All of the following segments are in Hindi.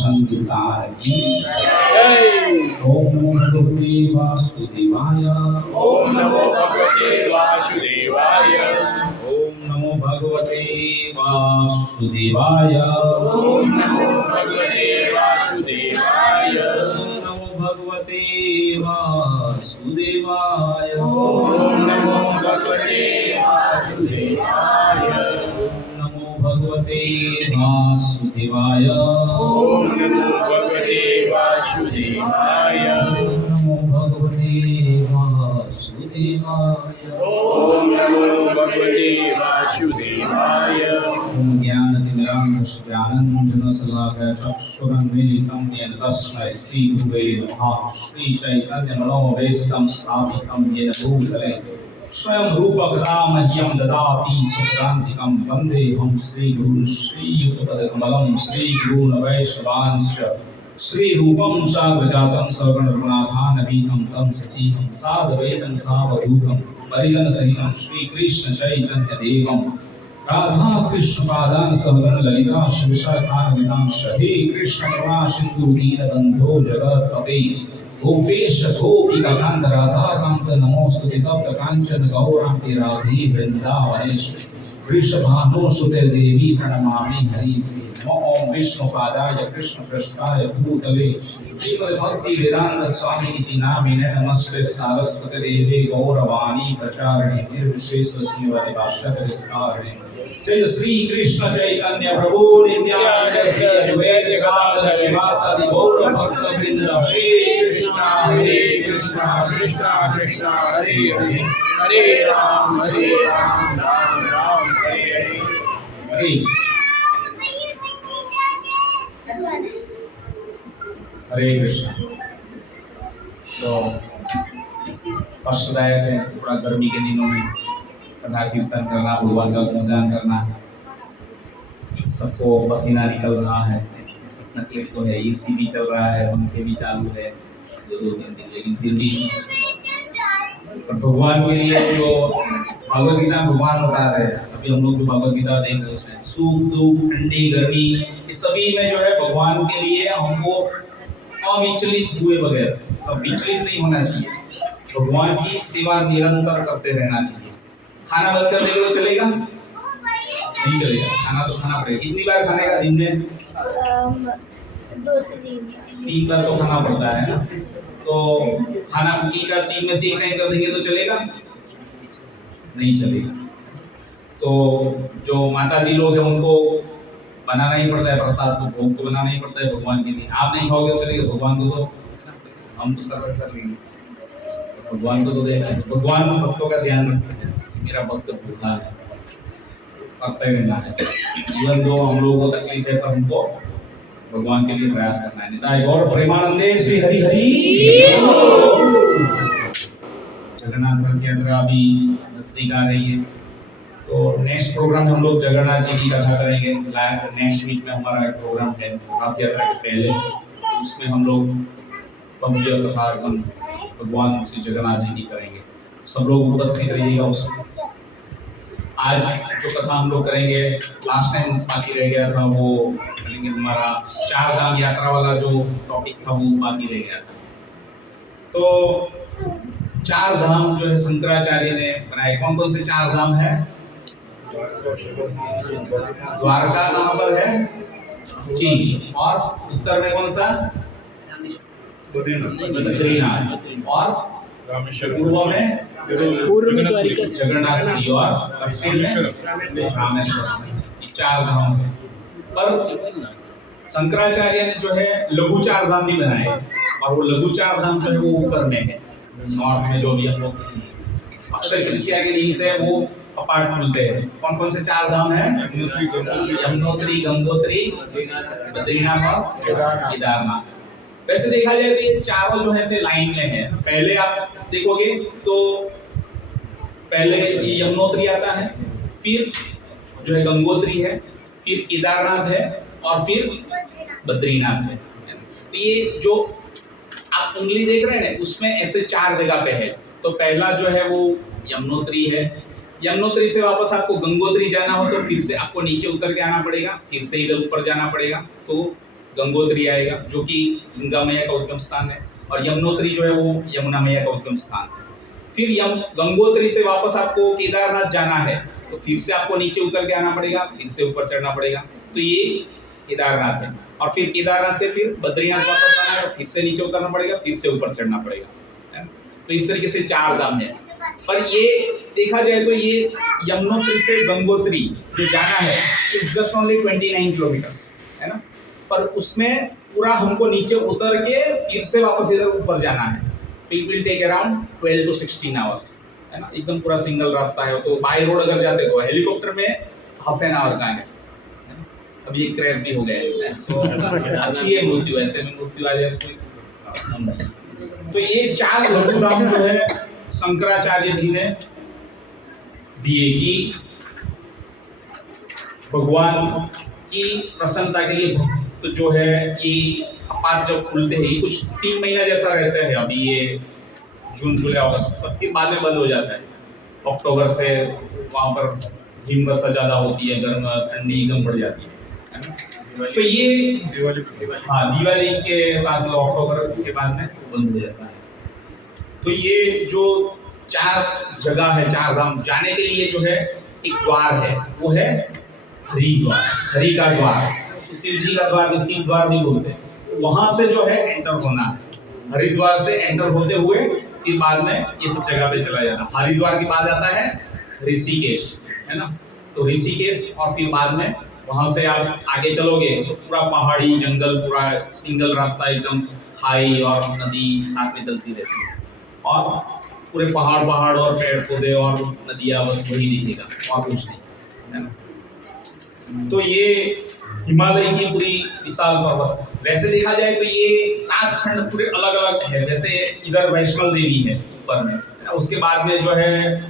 संकीर्तन की ओम नमो भगवते वासुदेवाय। ओम नमो भगवते वासुदेवाय। ओम नमो भगवते वासुदेवाय। ओम नमो भगवते वासुदेवाय। ओम नमो भगवते वासुदेवाय। ओम नमो भगवते वासुदेवाय। ओम नमो भगवते वासुदेवाय। ओम नमो भगवते वासुदेवाय। ओम नमो भगवते वासुदेवाय। ओम नमो भगवते वासुदेवाय। ओम ज्ञानतिमिरान्धस्यानन्दशलाकया चक्षुरुन्मीलितं येन तस्मै श्रीगुरुवे नमः। श्रीचैतन्यमनोभीष्टं स्थापितं येन भूतले स्वयं रूपकदा मह्यं ददाति सुखान्तिकं वन्देऽहं श्रीगुरुं श्रीयुतपदकमलं श्रीगुरून् वैष्णवांश्च श्रीरूपं साग्रजातं सगुणरघुनाथान्वितं तं सजीवं साद्वैतं सावधूतं परिजनसहितं श्रीकृष्णचैतन्यदेवं राधा कृष्ण पादान सहगण ललिता श्रीविशाखान्वितां हे कृष्ण करुणा सिंधु दीनबन्धो जगत्पते गोपेश गोपिकान्त राधा कान्त नमोस्तुते तप्त काञ्चन गौराङ्गी राधे वृन्दावनेश्वरि वृषभानुसुते देवी प्रणमामि हरिप्रिये। नमो ओम विष्णुपादाय कृष्णपृष्ठाय भूतले श्रीमद्भक्ति वेदांत स्वामी इति नामिने नमस्ते सारस्वती देवे गौरवाणी प्रचारिणे निर्विशेष श्रीमति भाष्यकर विस्तारिणे। जय श्री कृष्ण चैतन्य प्रभु नित्यानंद श्री अद्वैत गदाधर शिवासादि गौर भक्त वृंद। हरे कृष्णा कृष्णा कृष्णा हरे हरे हरे राम राम राम हरे हरे। हरे कृष्ण। तो कष्टदायक है थोड़ा गर्मी के दिनों में कथा कीर्तन करना, भगवान का गुणगान करना, सबको पसीना निकल रहा है, तकलीफ तो है। एसी भी चल रहा है, पंखे भी चालू है दो तीन दिन, लेकिन फिर भी भगवान के लिए जो भगवद गीता भगवान बता रहे हैं, अभी हम लोग जो भगवद गीता देख रहे हैं उसमें सुख दुख ठंडी गर्मी इस सभी में जो है भगवान के लिए हमको अविचलित हुए बगैर, अब विचलित नहीं होना चाहिए, भगवान की सेवा निरंतर करते रहना चाहिए। खाना बंद कर देंगे तो चलेगा? नहीं चलेगा, खाना तो खाना पड़ेगा। कितनी बार खाने का दिन में? 2 से 3 बार तो खाना पड़ता है ना। तो खाना की का 3 में से 1 टाइम कर देंगे तो चलेगा? नहीं चलेगा। तो जो माताजी लोग हैं उनको बनाना ही पड़ता है प्रसाद, तो भोग तो बनाना ही पड़ता है भगवान के लिए। आप नहीं खाओगे तो चलेगा, भगवान को तो हम तो सर्व कर लेंगे, भगवान को तो देना है। भगवान भक्तों का ध्यान रखते हैं कि मेरा भक्त भूखा है, करते रहना है। इवन दो हम लोगों को तकलीफ है पर हमको भगवान के लिए प्रयास करना है। निताय गौर प्रेमानंदे श्री हरि हरि। जगन्नाथ रथ यात्रा अभी नजदीक आ रही है, तो नेक्स्ट प्रोग्राम में हम लोग जगन्नाथ जी की कथा करेंगे। नेक्स्ट वीक में हमारा एक प्रोग्राम है रथ यात्रा के पहले, उसमें हम लोग भव्य कथा एकदम भगवान श्री जगन्नाथ जी की करेंगे। सब लोग उपस्थित रहिएगा उसमें। आज जो कथा हम लोग करेंगे, लास्ट टाइम बाकी रह गया था वो करेंगे, हमारा 4 धाम यात्रा वाला जो टॉपिक था वो बाकी रह गया था। तो 4 धाम जो है शंकराचार्य ने बनाए। कौन कौन से 4 धाम है? द्वारका कहाँ पर है? जी। और उत्तर में कौन सा? बद्रीनाथ। और पूर्व में द्वारिका, जगन्नाथपुरी और दक्षिण में रामेश्वरम। ये 4 धाम है। पर शंकराचार्य ने जो है लघु 4 धाम भी बनाए, और वो लघु 4 धाम जो है वो ऊपर में है, नॉर्थ में। जो भी हम लोग अक्षय तृतीया के दिन से वो अपार्ट खुलते हैं। कौन कौन से 4 धाम है? यमुनोत्री, गंगोत्री, बद्रीनाथ और केदारनाथ। वैसे देखा जाए तो ये चारों जो है से लाइन में है। पहले आप देखोगे तो पहले यमुनोत्री आता है, फिर जो है गंगोत्री है, फिर केदारनाथ है और फिर बद्रीनाथ है। तो ये जो आप उंगली देख रहे हैं ना, उसमें ऐसे 4 जगह पे है। तो पहला जो है वो यमुनोत्री है। यमुनोत्री से वापस आपको गंगोत्री जाना हो तो फिर से आपको नीचे उतर के आना पड़ेगा, फिर से इधर ऊपर जाना पड़ेगा, तो गंगोत्री आएगा जो कि गंगा मैया का उद्गम स्थान है। और यमुनोत्री जो है वो यमुना मैया का उद्गम स्थान है। फिर गंगोत्री से वापस आपको केदारनाथ जाना है तो फिर से आपको नीचे उतर के आना पड़ेगा, फिर से ऊपर चढ़ना पड़ेगा, तो ये केदारनाथ है। और फिर केदारनाथ से फिर बद्रीनाथ वापस आना है, फिर से नीचे उतरना पड़ेगा, फिर से ऊपर चढ़ना पड़ेगा। तो इस तरीके से 4 धाम है। पर ये देखा जाए तो ये यमुनोत्री से गंगोत्री जो जाना है इट्स जस्ट ओनली 29 किलोमीटर्स है ना। पर उसमें पूरा हमको नीचे उतर के फिर से वापस इधर ऊपर जाना है, तो it will take around 12 to 16 hours है ना। एकदम पूरा सिंगल रास्ता है। तो बाय रोड अगर जाते तो हेलीकॉप्टर में ½ एन आवर का है। अभी एक क्रैश भी हो गया है, तो अच्छी है मृत्यु, ऐसे में मृत्यु आ जाए तो ये 4 लघु धाम जो है शंकराचार्य जी ने दिए कि भगवान की प्रसन्नता के लिए। तो जो है ये अपात जब खुलते हैं, कुछ 3 महीना जैसा रहता है। अभी ये जून, जुलाई, अगस्त सबके बाद में बंद हो जाता है। अक्टूबर से वहाँ पर हिमवर्षा ज़्यादा होती है, गर्म ठंडी एकदम बढ़ जाती है। तो ये दिवाली के पास अक्टूबर के बाद में बंद हो जाता है। तो ये जो 4 जगह है, 4 धाम जाने के लिए जो है एक द्वार है, वो है हरिद्वार, हरि का द्वार। तो शिव जी का द्वार शिव द्वार भी बोलते हैं। वहां से जो है एंटर होना है, हरिद्वार से एंटर होते हुए फिर बाद में ये सब जगह पे चला जाना। हरिद्वार के बाद आता है ऋषिकेश है ना। तो ऋषिकेश और फिर बाद में वहां से आप आगे चलोगे तो पूरा पहाड़ी जंगल, पूरा सिंगल रास्ता, एकदम खाई और नदी साथ में चलती रहती है, और पूरे पहाड़ और पेड़ पौधे और नदियाँ, बस वही दिखेगा और कुछ नहीं है ना। तो ये हिमालय की पूरी विशाल पर्वत। वैसे देखा जाए तो ये 7 खंड पूरे अलग अलग है। जैसे इधर वैष्णो देवी है ऊपर में, उसके बाद में जो है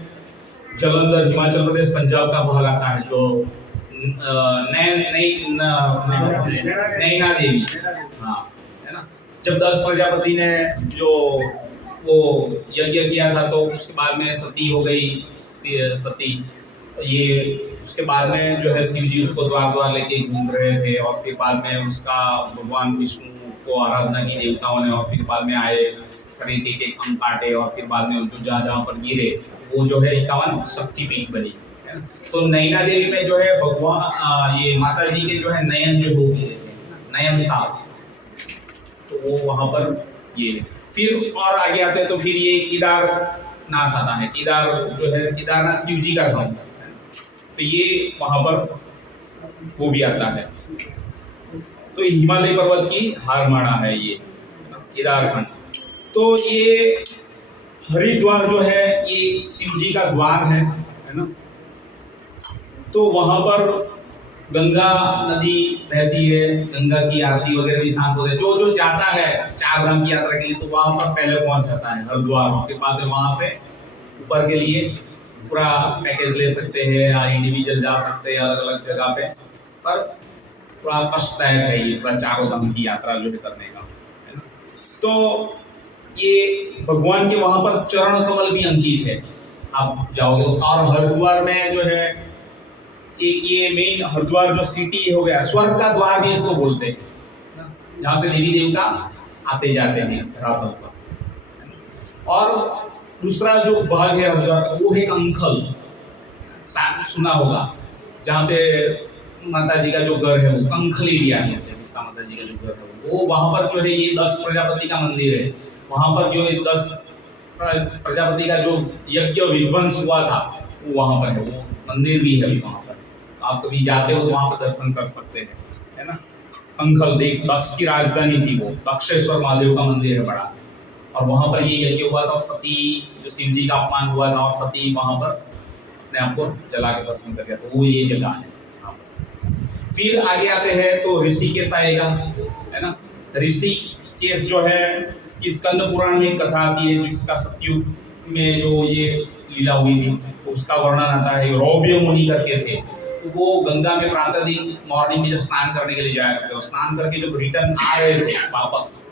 जलंधर, हिमाचल प्रदेश, पंजाब का भाग आता है, जो नैना देवी, हाँ है ना। जब 10 प्रजापति ने जो वो यज्ञ किया था तो उसके बाद में सती हो गई, सती। ये उसके बाद में जो है शिव जी उसको द्वार लेके घूम रहे थे, और फिर बाद में उसका भगवान विष्णु को आराधना की देवताओं ने, और फिर बाद में आए शरीर के अंग काटे, और फिर बाद में जो जहाँ पर गिरे वो जो है 51 शक्तिपीठ बनी है ना। तो नैना देवी में जो है भगवान ये माता जी के जो है नयन जो हो गए, नयन था, तो वो वहाँ पर ये। फिर और आगे आते हैं तो फिर ये केदारनाथ आता है। केदार जो है केदारनाथ शिव जी का धाम, तो ये वहाँ पर वो भी आता है। तो हिमालय पर्वत की हारमाड़ा है ये केदारखंड। तो ये हरिद्वार जो है ये शिव जी का द्वार है ना। तो वहां पर गंगा नदी बहती है, गंगा की आरती वगैरह भी सांस होते हैं। जो जो जाता है 4 धाम की यात्रा के लिए तो वहां पर पहले पहुंच जाता है हरिद्वार, फिर बाद में वहां से ऊपर के लिए पूरा पैकेज ले सकते हैं या इंडिविजुअल जा सकते हैं अलग अलग जगह पे। पर थोड़ा कष्टदायक है ये पूरा 4 धाम की यात्रा जो है करने का, है ना। तो ये भगवान के वहां पर चरण कमल भी अंकित है, आप जाओगे तो। और हरिद्वार में जो है एक ये मेन हरिद्वार जो सिटी हो गया, स्वर्ग का द्वार भी इसको बोलते हैं, जहाँ से देवी देवता आते जाते हैं इस धरातल पर। और दूसरा जो भाग है हरिद्वार वो है कंखल, सुना होगा, जहाँ पे माता जी का जो घर है वो कंखल एरिया है, माता जी का जो घर है वो वहाँ पर जो है ये 10 प्रजापति का मंदिर है। वहाँ पर जो है 10 प्रजापति का जो यज्ञ विध्वंस हुआ था वो वहाँ पर है, वो मंदिर भी है वहाँ पर। आप कभी जाते हो तो वहाँ पर दर्शन कर सकते हैं, है ना। कंखल देख दक्ष की राजधानी थी वो, दक्षेश्वर महादेव का मंदिर है बड़ा। और वहाँ पर ये यज्ञ हुआ था और सती जो शिव जी का अपमान हुआ था और सती वहाँ पर अपने आप को जला के भस्म कर गया, तो वो ये जगह है। फिर आगे आते हैं तो ऋषिकेश आएगा, है ना। ऋषिकेश जो है इसकी स्कंद पुराण में एक कथा आती है, जिसका सतयुग में जो ये लीला हुई थी उसका वर्णन आता है। रौव्य मुनि करके थे, तो वो गंगा में प्रातः दिन मॉर्निंग में जब स्नान करने के लिए जाया करते हो, स्नान करके जब रिटर्न आ रहे थे वापस,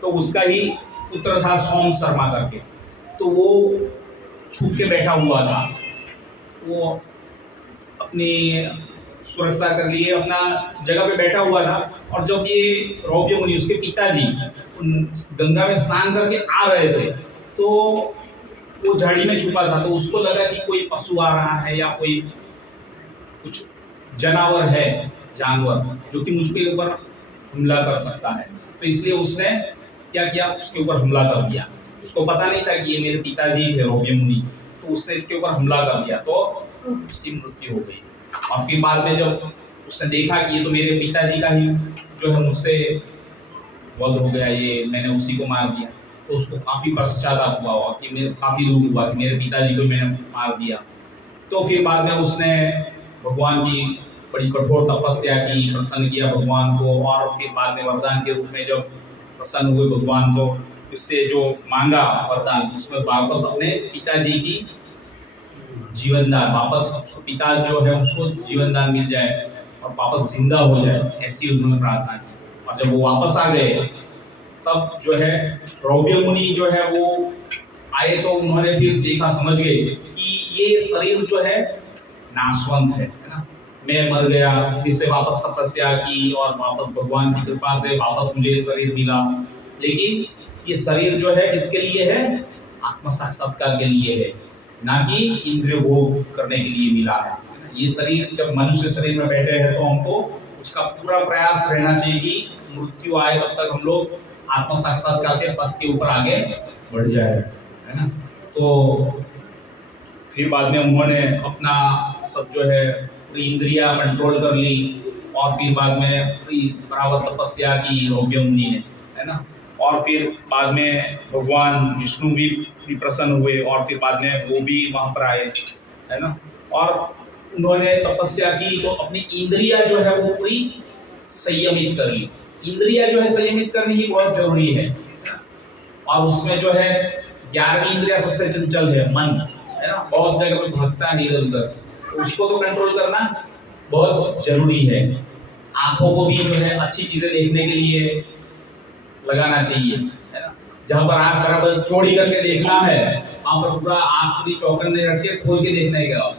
तो उसका ही पुत्र था सोम शर्मा करके। तो वो छुप के बैठा हुआ था, वो अपनी सुरक्षा कर लिए अपना जगह पे बैठा हुआ था। और जब ये रौप्य मुनि उसके पिताजी गंगा में स्नान करके आ रहे थे तो वो झाड़ी में छुपा था, तो उसको लगा कि कोई पशु आ रहा है या कोई कुछ जानवर है, जानवर जो कि मुझ पे ऊपर हमला कर सकता है। तो इसलिए उसने क्या किया, उसके ऊपर हमला कर दिया। उसको पता नहीं था कि ये मेरे पिताजी थे रौप्य मुनि, तो उसने इसके ऊपर हमला कर दिया, तो उसकी मृत्यु हो गई। और फिर बाद में जब उसने देखा कि ये तो मेरे पिताजी का ही जो है मुझसे वध हो गया, ये मैंने उसी को मार दिया, तो उसको काफी पश्चाताप हुआ और कि मेरे काफी दुख हुआ कि मेरे पिताजी को मैंने मार दिया। तो फिर बाद में उसने भगवान की बड़ी कठोर तपस्या की, प्रसन्न किया भगवान को। और फिर बाद में वरदान के रूप में जब प्रसन्न हुए भगवान को, उससे जो मांगा वरदान, उसमें वापस अपने पिताजी की जीवन दान, वापस उसको पिता जो है उसको जीवन दान मिल जाए और वापस जिंदा हो जाए, ऐसी उन्होंने प्रार्थना की। और जब वो वापस आ गए तब जो है रौप्य मुनि जो है वो आए, तो उन्होंने फिर देखा, समझ गए कि ये शरीर जो है नाशवंत है ना। मैं मर गया, फिर से वापस तपस्या की और वापस भगवान की कृपा से वापस मुझे शरीर मिला, लेकिन ये शरीर जो है किसके लिए है, आत्म साक्षात्कार के लिए है, ना कि इंद्रिय भोग करने के लिए मिला है। ये शरीर जब मनुष्य शरीर में बैठे हैं तो हमको उसका पूरा प्रयास रहना चाहिए कि मृत्यु आए तब तक हम लोग आत्म साक्षात्कार के पथ के ऊपर आगे बढ़ जाए, है ना। तो फिर बाद में उन्होंने अपना सब जो है पूरी इंद्रियां कंट्रोल कर ली और फिर बाद में पूरी बराबर तपस्या की रौप्य मुनि ने, है ना। और फिर बाद में भगवान विष्णु भी प्रसन्न हुए और फिर बाद में वो भी वहाँ पर आए, है ना। और उन्होंने तपस्या की तो अपनी इंद्रिया जो है वो पूरी संयमित कर ली। इंद्रिया जो है संयमित करनी ही बहुत जरूरी है। और उसमें जो है 11वीं इंद्रिया सबसे चंचल है, मन, है ना, बहुत जगह पे भागता है इधर उधर, तो उसको तो कंट्रोल करना बहुत जरूरी है। आंखों को भी जो है अच्छी चीजें देखने के लिए लगाना चाहिए, है ना। जहाँ पर आंख बराबर चौड़ी करके देखना है वहाँ पर पूरा आंख भी चौकन्ने रख के खोल के देखने का,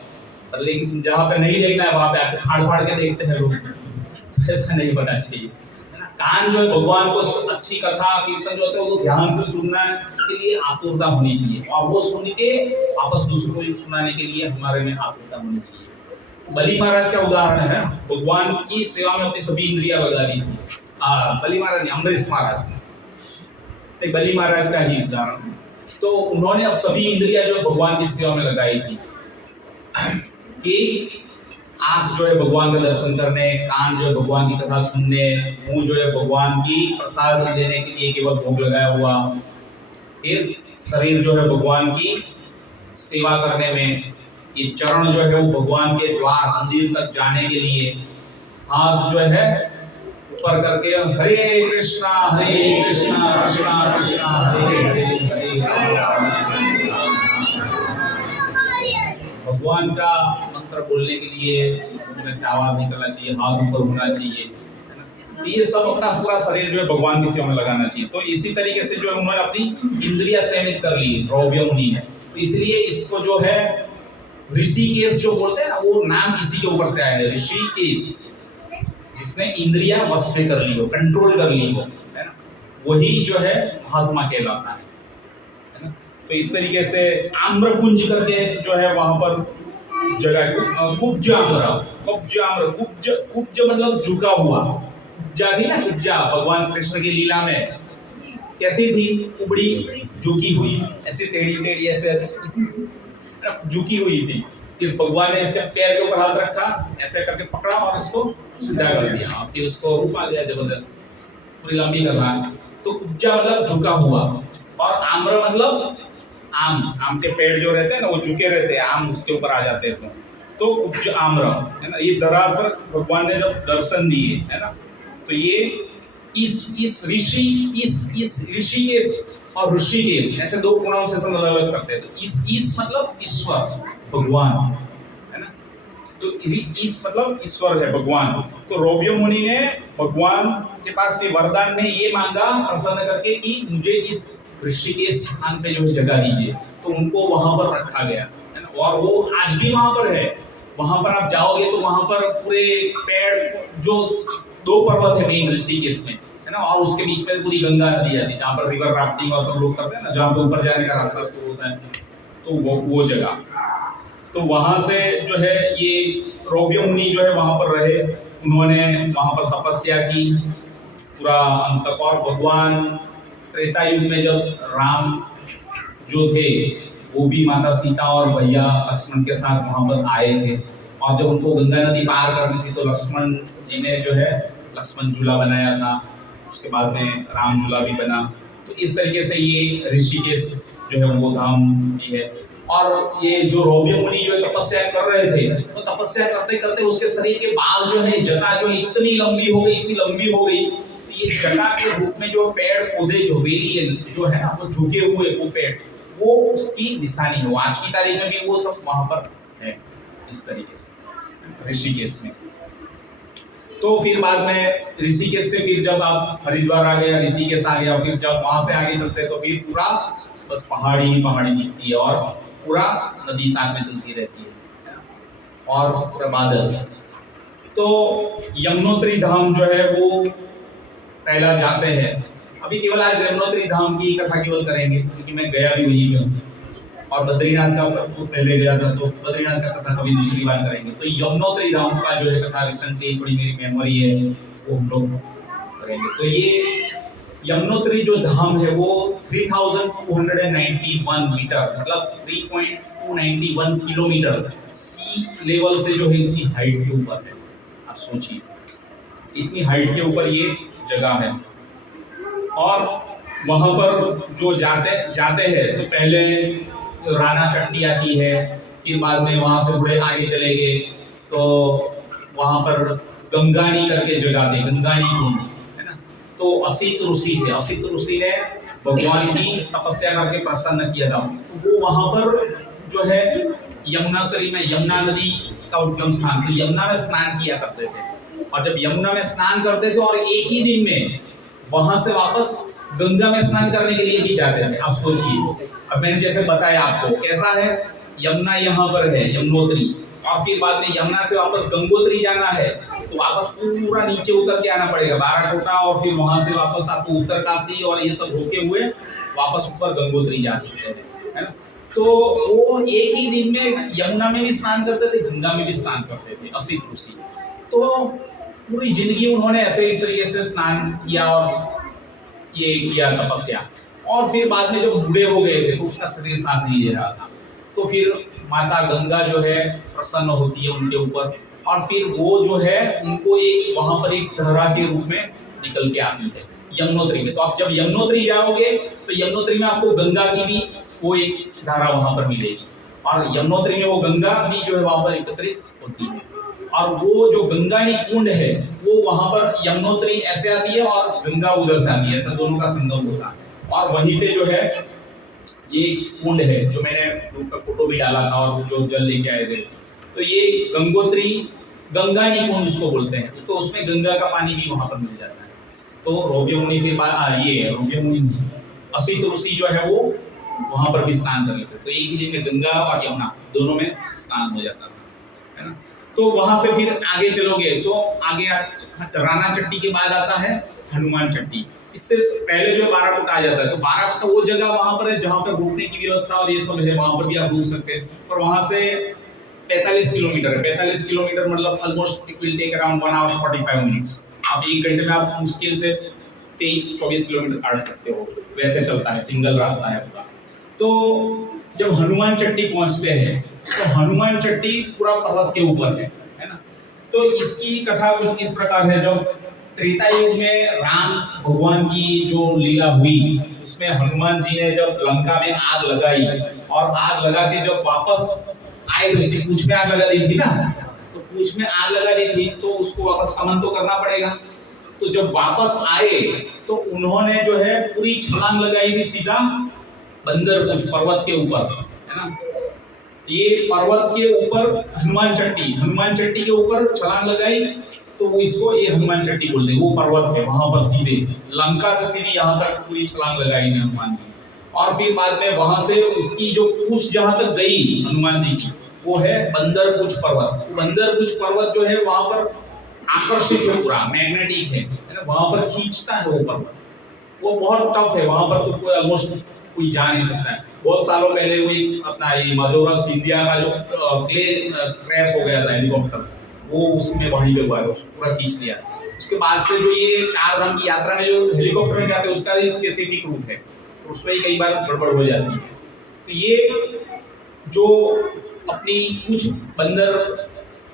लेकिन जहाँ पे नहीं देखना है वहाँ पे आके फाड़ फाड़ के देखते हैं लोग, तो ऐसा नहीं होना चाहिए, है ना। कान जो है भगवान को अच्छी कथा कीर्तन जो होता है वो ध्यान से सुनना के लिए आतुरता होनी चाहिए और वो सुन के वापस दूसरों को सुनाने के लिए हमारे में आतुरता होनी चाहिए। बलि महाराज का उदाहरण है, भगवान की सेवा में अपनी सभी इंद्रियां लगा दी थी। बलि महाराज नहीं, अम्बरीश महाराज, बलि महाराज का ही उदाहरण। तो उन्होंने अब सभी इंद्रियां जो भगवान की सेवा में लगाई थी कि आँख जो है भगवान का दर्शन करने, कान जो है भगवान की कथा सुनने, मुंह जो है भगवान की प्रसाद देने के लिए केवल भोग लगाया हुआ, फिर शरीर जो है भगवान की सेवा करने में, ये चरण जो है वो भगवान के द्वार मंदिर तक जाने के लिए, हाथ जो है ऊपर करके हरे कृष्णा कृष्णा कृष्णा हरे हरे हरे राम। भगवान का मंत्र बोलने के लिए मुंह में से आवाज निकलना चाहिए, हाथ ऊपर होना चाहिए, है ना। तो ये सब अपना पूरा शरीर जो है भगवान की सेवा में लगाना चाहिए। तो इसी तरीके से जो है उन्होंने अपनी इंद्रियां संयमित कर ली रौप्य मुनि ने। तो इसलिए इसको जो है ऋषिकेश जो बोलते हैं ना, वो नाम इसी के ऊपर से आया है, ऋषिकेश, जिसने इंद्रियां वश में कर ली हो, कंट्रोल कर ली हो, है ना, वही जो है महात्मा कहलाता है ना। तो इस तरीके से आम्रकुंज करके जो है वहां पर जगह है, कुब्ज आम्र, कुब्ज मतलब झुका हुआ, कुब्जा थी ना, कुब्जा भगवान कृष्ण की लीला में कैसी थी, उबड़ी झुकी हुई, ऐसे टेढ़ी टेढ़ी ऐसे ऐसे चलती थी, झुकी हुई थी। फिर भगवान ने इसके पैर के ऊपर हाथ रखा, ऐसे करके पकड़ा और इसको सीधा कर दिया, फिर उसको रूप आ गया जबरदस्त, पूरी लंबी कर रहा है। तो कुब्जा मतलब झुका हुआ, और आम्र मतलब आम के पेड़ जो रहते हैं ना वो झुके रहते हैं, आम उसके ऊपर आ जाते हैं, तो कुब्ज आम्र है ना। ये धरा पर भगवान ने जब दर्शन दिए है ना, तो ये इस ऋषिकेश और ऋषिकेश ऐसे दो प्रोनाउंसिएशन अलग अलग करते हैं। तो इस मतलब ईश्वर भगवान है ना, तो इस मतलब ईश्वर है भगवान। तो रौप्य मुनि ने भगवान के पास से वरदान में ये मांगा प्रसन्न करके कि मुझे इस ऋषिकेश स्थान पे जो है जगह दीजिए, तो उनको वहां पर रखा गया है ना। और वो आज भी वहां पर है, वहां पर आप जाओगे तो वहां पर पूरे पेड़, जो दो पर्वत है मेन ऋषिकेश में है ना, और उसके बीच में पूरी गंगा नदी आती है, जहाँ पर रिवर राफ्टिंग और सब लोग करते हैं ना, जहाँ पे ऊपर जाने का रास्ता शुरू होता है, तो वो जगह। तो वहां से जो है ये रौप्य मुनि जो है वहां पर रहे, उन्होंने वहां पर तपस्या की पूरा अंत तक। और भगवान त्रेता युग में जब राम जो थे वो भी माता सीता और भैया लक्ष्मण के साथ वहां पर आए थे, और जब उनको गंगा नदी पार करनी थी तो लक्ष्मण जी ने जो है लक्ष्मण झूला बनाया था, उसके बाद में राम झूला भी बना। तो इस तरीके से ये ऋषिकेश जो है वो धाम भी है। और ये जो रौप्य मुनि जो तपस्या कर रहे थे, तो तपस्या करते करते उसके शरीर के बाल जो है, जटा जो है इतनी लंबी हो गई, इतनी लंबी हो गई, ये जटा के रूप में जो पेड़ पौधे जो बेली जो है ना, वो झुके हुए वो पेड़, वो उसकी निशानी है। आज की तारीख में भी वो सब वहां पर है इस तरीके से ऋषिकेश में। तो फिर बाद में ऋषिकेश से फिर जब आप हरिद्वार आ गया, ऋषिकेश आ गया, फिर जब वहां से आगे चलते हैं तो फिर पूरा बस पहाड़ी ही पहाड़ी दिखती है, और पूरा नदी साथ में चलती रहती है और पूरा बादल। तो यमुनोत्री धाम जो है वो पहला जाते हैं। अभी केवल आज यमुनोत्री धाम की कथा केवल करेंगे, क्योंकि मैं गया भी वहीं पे हूँ, और बद्रीनाथ का तो पहले गया था, तो बद्रीनाथ का कथा कभी दूसरी बार करेंगे। तो यमुनोत्री धाम का जो है कथा रिसेंटली थोड़ी मेरी मेमोरी है, वो हम लोग करेंगे। तो ये यमुनोत्री जो धाम है वो 3291 मीटर, मतलब 3.291 किलोमीटर सी लेवल से जो है इतनी हाइट के ऊपर है। आप सोचिए इतनी हाइट के ऊपर ये जगह है। और वहां पर जो जाते हैं तो पहले राना चट्टी आती है, फिर बाद में वहां से थोड़े आगे चले गए तो वहां पर गंगानी करके जगह थी, गंगानी कुंड है ना। तो असित ऋषि थे, असित ऋषि ने भगवान की तपस्या करके प्रसन्न किया था। वो वहां पर जो है यमुनोत्री में, यमुना नदी का उद्गम स्थान, तो यमुना में स्नान किया करते थे। और जब यमुना में स्नान करते थे और एक ही दिन में वहां से वापस गंगा में स्नान करने के लिए भी जाते थे। आप सोचिए, अब मैंने जैसे बताया आपको कैसा है, यमुना यहाँ पर है यमुनोत्री, और फिर बाद में यमुना से वापस गंगोत्री जाना है, तो वापस पूरा नीचे उतर के आना पड़ेगा 12 टोटा, और फिर वहां से वापस आपको उत्तरकाशी और ये सब होके हुए वापस ऊपर गंगोत्री जा सकते हैं, है ना। तो वो एक ही दिन में यमुना में भी स्नान करते थे, गंगा में भी स्नान करते थे असित ऋषि। तो पूरी जिंदगी उन्होंने ऐसे इस तरीके से स्नान किया और ये किया तपस्या। और फिर बाद में जब बूढ़े हो गए थे तो उसका शरीर साथ नहीं दे रहा था, तो फिर माता गंगा जो है प्रसन्न होती है उनके ऊपर, और फिर वो जो है उनको एक वहां पर एक धारा के रूप में निकल के आती है यमुनोत्री में। तो आप जब यमुनोत्री जाओगे तो यमुनोत्री में आपको गंगा की भी वो एक धारा वहां पर मिलेगी, और यमुनोत्री में वो गंगा भी जो है वहां पर एकत्रित होती है। और वो जो गंगानी कुंड है वो वहां पर यमुनोत्री ऐसे आती है और गंगा उधर से आती है, ऐसा दोनों का संगम होता है। और वहीं पे जो है ये कुंड है जो मैंने ग्रुप पे फोटो भी डाला था और जो जल लेके आए थे, तो ये गंगोत्री गंगानी कुंड उसको बोलते हैं। तो उसमें गंगा का पानी भी वहां पर मिल जाता है। तो रौप्य मुनि फिर ये रौप्य मुनि नहीं, असित ऋषि जो है वो वहां पर भी स्नान कर लेते, तो एक ही दिन में गंगा और यमुना दोनों में स्नान हो जाता था, है ना। तो वहां से फिर आगे चलोगे तो आगे राना चट्टी के बाद आता है हनुमान चट्टी। इससे पहले जो 12 आ जाता है, तो 12 वो जगह वहां पर है जहां पर रुकने की व्यवस्था और ये सब है, वहां पर भी आप रुक सकते हैं। और वहां से 45 किलोमीटर है, 45 किलोमीटर मतलब almost it will take around 1 hour 45 minutes. आप 1 घंटे में आप मुश्किल से 23-24 किलोमीटर काट सकते हो, वैसे चलता है, सिंगल रास्ता है पूरा। तो जब हनुमान चट्टी पहुंचते हैं तो हनुमान चट्टी पूरा पर्वत के ऊपर है ना। तो इसकी कथा कुछ इस प्रकार है। जब त्रेता युग में राम भगवान की जो लीला हुई उसमें हनुमान जी ने जब लंका में आग लगाई और आग लगा के जब वापस आए तो उसकी पूंछ में आग लगा दी थी ना, तो पूंछ में आग लगा दी थी तो उसको वापस समन तो करना पड़ेगा। तो जब वापस आए तो उन्होंने जो है पूरी छलांग लगाई थी सीधा बंदर पूंछ पर्वत के ऊपर, है ना। ये पर्वत के ऊपर हनुमान चट्टी के ऊपर छलांग लगाई, तो वो इसको ये हनुमान चट्टी बोलते हैं। वो पर्वत है वहां पर सीधे लंका से सीधी यहाँ तक पूरी छलांग लगाई है हनुमान जी। और फिर बाद में वहां से उसकी जो पूंछ जहां तक गई हनुमान जी की वो है बंदर पूंछ पर्वत। बंदर पूंछ पर्वत जो है वहां पर आकर्षित है, पूरा मैग्नेटिक है ना, वहां पर खींचता है वो पर्वत। वो बहुत टफ है, वहां पर तो कोई ऑलमोस्ट कोई जा नहीं सकता है। बहुत सालों पहले हुई अपना ये माधवराव सिंधिया का जो प्लेन क्रैश हो गया था हेलीकॉप्टर, वो उसमें वहीं पे हुआ है, उसको पूरा खींच लिया। उसके बाद से जो ये 4 धाम की यात्रा में जो हेलीकॉप्टर में जाते हैं उसका ही स्पेसिफिक रूट है, तो उसमें ही कई बार गड़बड़ हो जाती है। तो ये जो अपनी कुछ बंदर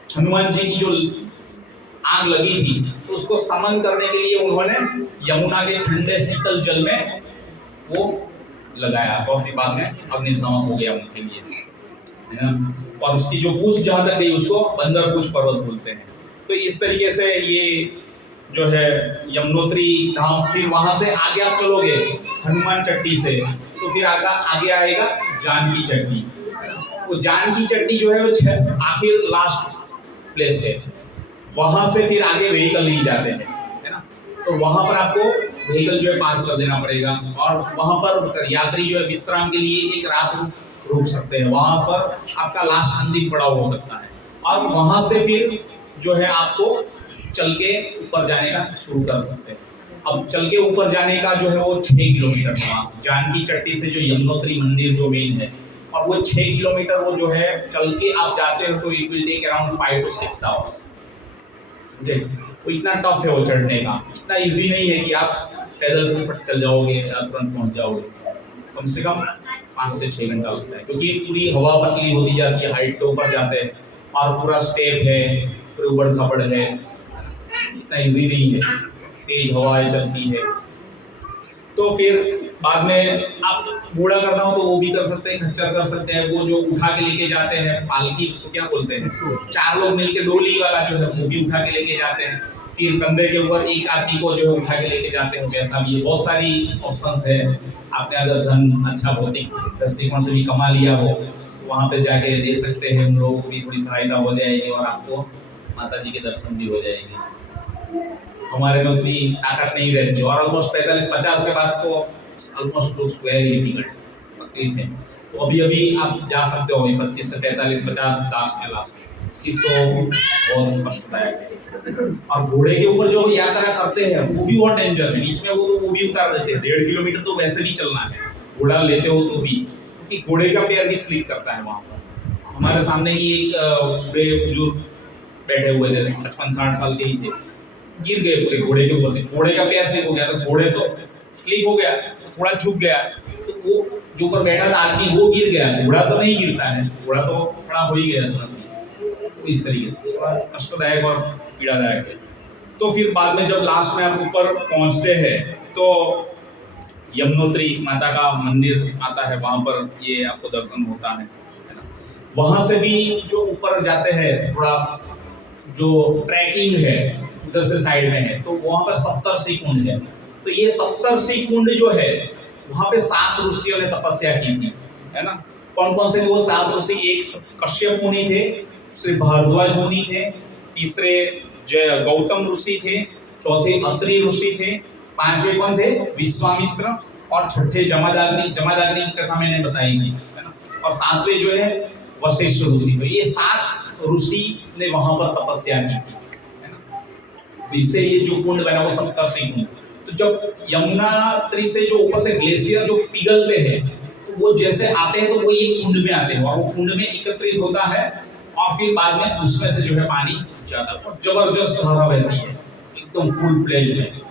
हनुमान जी की जो आग लगी थी तो उसको समन करने के लिए उन्होंने यमुना के ठंडे शीतल जल में वो लगाया, तो फिर बाद में अग्निशमन हो गया उनके लिए, है ना। और उसकी जो पूंछ जहां तक गई उसको बंदर पूंछ पर्वत बोलते हैं। तो इस तरीके से ये जो है यमुनोत्री धाम। फिर वहां से आगे आप चलोगे हनुमान चट्टी से तो फिर आगे आएगा जानकी चट्टी। वो जानकी चट्टी जो है वो आखिर लास्ट प्लेस है, वहां से फिर आगे व्हीकल नहीं जाते हैं, है ना। तो वहां पर आपको व्हीकल जो है पार्क कर देना पड़ेगा और वहां पर यात्री जो है विश्राम के लिए एक रात रुक सकते हैं। वहां पर आपका लास्ट अंतिम पड़ाव हो सकता है और वहां से फिर जो है आपको चल के ऊपर जाने का शुरू कर सकते हैं। अब चल के ऊपर जाने का जो है वो 6 किलोमीटर है, वहां से जानकी चट्टी से जो यमुनोत्री मंदिर जो मेन है, और वो 6 किलोमीटर वो जो है चल के आप जाते हो तो it will take around 5 to 6 hours. समझे, वो इतना टफ है वो चढ़ने का, इतना इजी नहीं है कि आप पैदल फटाफट चल जाओगे या तुरंत पहुंच जाओगे। कम से कम 5 से 6 घंटा लगता है, क्योंकि पूरी हवा पतली होती जाती है, हाइट के ऊपर जाते हैं और पूरा स्टेप है, पूरे उबड़ खाबड़ है, इतना इजी नहीं है, तेज हवाएं चलती है। तो फिर बाद में आप घोड़ा करना हो तो वो भी कर सकते हैं, खच्चर कर सकते हैं, वो जो उठा के लेके जाते हैं पालकी, उसको क्या बोलते हैं, 4 लोग मिलके डोली वाला जो है वो भी उठा के लेके जाते हैं। फिर कंधे के ऊपर एक आदमी को जो है उठा के लेके जाते हैं, वैसा भी बहुत सारी ऑप्शंस है। आपने अगर धन अच्छा भौतिक दृष्टिकोण से भी कमा लिया हो तो वहाँ पे जाके दे सकते हैं, हम लोगों को भी थोड़ी सहायता हो जाएगी और आपको माता जी के दर्शन भी हो जाएंगे। हमारे में उतनी ताकत नहीं रहती और ऑलमोस्ट 45-50 के बाद तो ऑलमोस्ट लुक्स वेरी डिफिकल्ट, तकलीफ है। तो अभी आप जा सकते हो, 25 से 45-50 लास्ट फिर तो बहुत कष्टदायक है। और घोड़े के ऊपर जो यात्रा करते हैं वो भी बहुत डेंजर है, बीच में वो भी उतार देते हैं। 1.5 किलोमीटर तो वैसे भी चलना है, घोड़ा लेते हो तो भी, क्योंकि घोड़े का पैर भी स्लिप करता है वहाँ पर। हमारे सामने ही एक बूढ़े बुजुर्ग बैठे हुए थे, 55-60 साल के ही थे, गिर गए पूरे घोड़े के ऊपर से, घोड़े का पैर स्लिप हो गया, तो घोड़े तो स्लिप हो गया, थोड़ा झुक गया, तो वो जो ऊपर बैठा था आदमी वो गिर गया, घोड़ा तो नहीं गिरता है, घोड़ा तो खड़ा हो ही गया तुरंत। तो इस तरीके से थोड़ा कष्टदायक और पीड़ादायक है। तो फिर बाद में जब लास्ट में आप ऊपर पहुंचते हैं तो यमुनोत्री माता का मंदिर आता है, वहां पर ये आपको दर्शन होता है ना। वहां से भी जो ऊपर जाते हैं थोड़ा जो ट्रैकिंग है उधर से साइड में है, तो वहां पर सप्तर्षि कुंड है। तो ये सप्तर्षि कुंड जो है वहां पे 7 ऋषियों ने तपस्या की थी, है ना। कौन कौन से वो 7 ऋषि? एक कश्यप मुनि थे, दूसरे भारद्वाज मुनि थे, तीसरे गौतम ऋषि थे, चौथे अत्रि ऋषि थे, 5वें कौन थे? विश्वामित्र, और छठे जमदग्नि। जमदग्नि की कथा मैंने बताई थी, है ना। और 7वें जो है वशिष्ठ ऋषि। तो ये 7 ऋषि ने वहां पर तपस्या की थी, है ना। इससे ये जो कुंड बना वो सप्तर्षि कुंड। तो जब यमुनोत्री से जो ऊपर से ग्लेशियर जो पिघलते हैं तो वो जैसे आते हैं तो वो ये कुंड में आते हैं और वो कुंड में एकत्रित होता है और फिर बाद में उसमें से जो है पानी जाता है और जबरदस्त धारा बहती है, एकदम फुल फ्लेज में।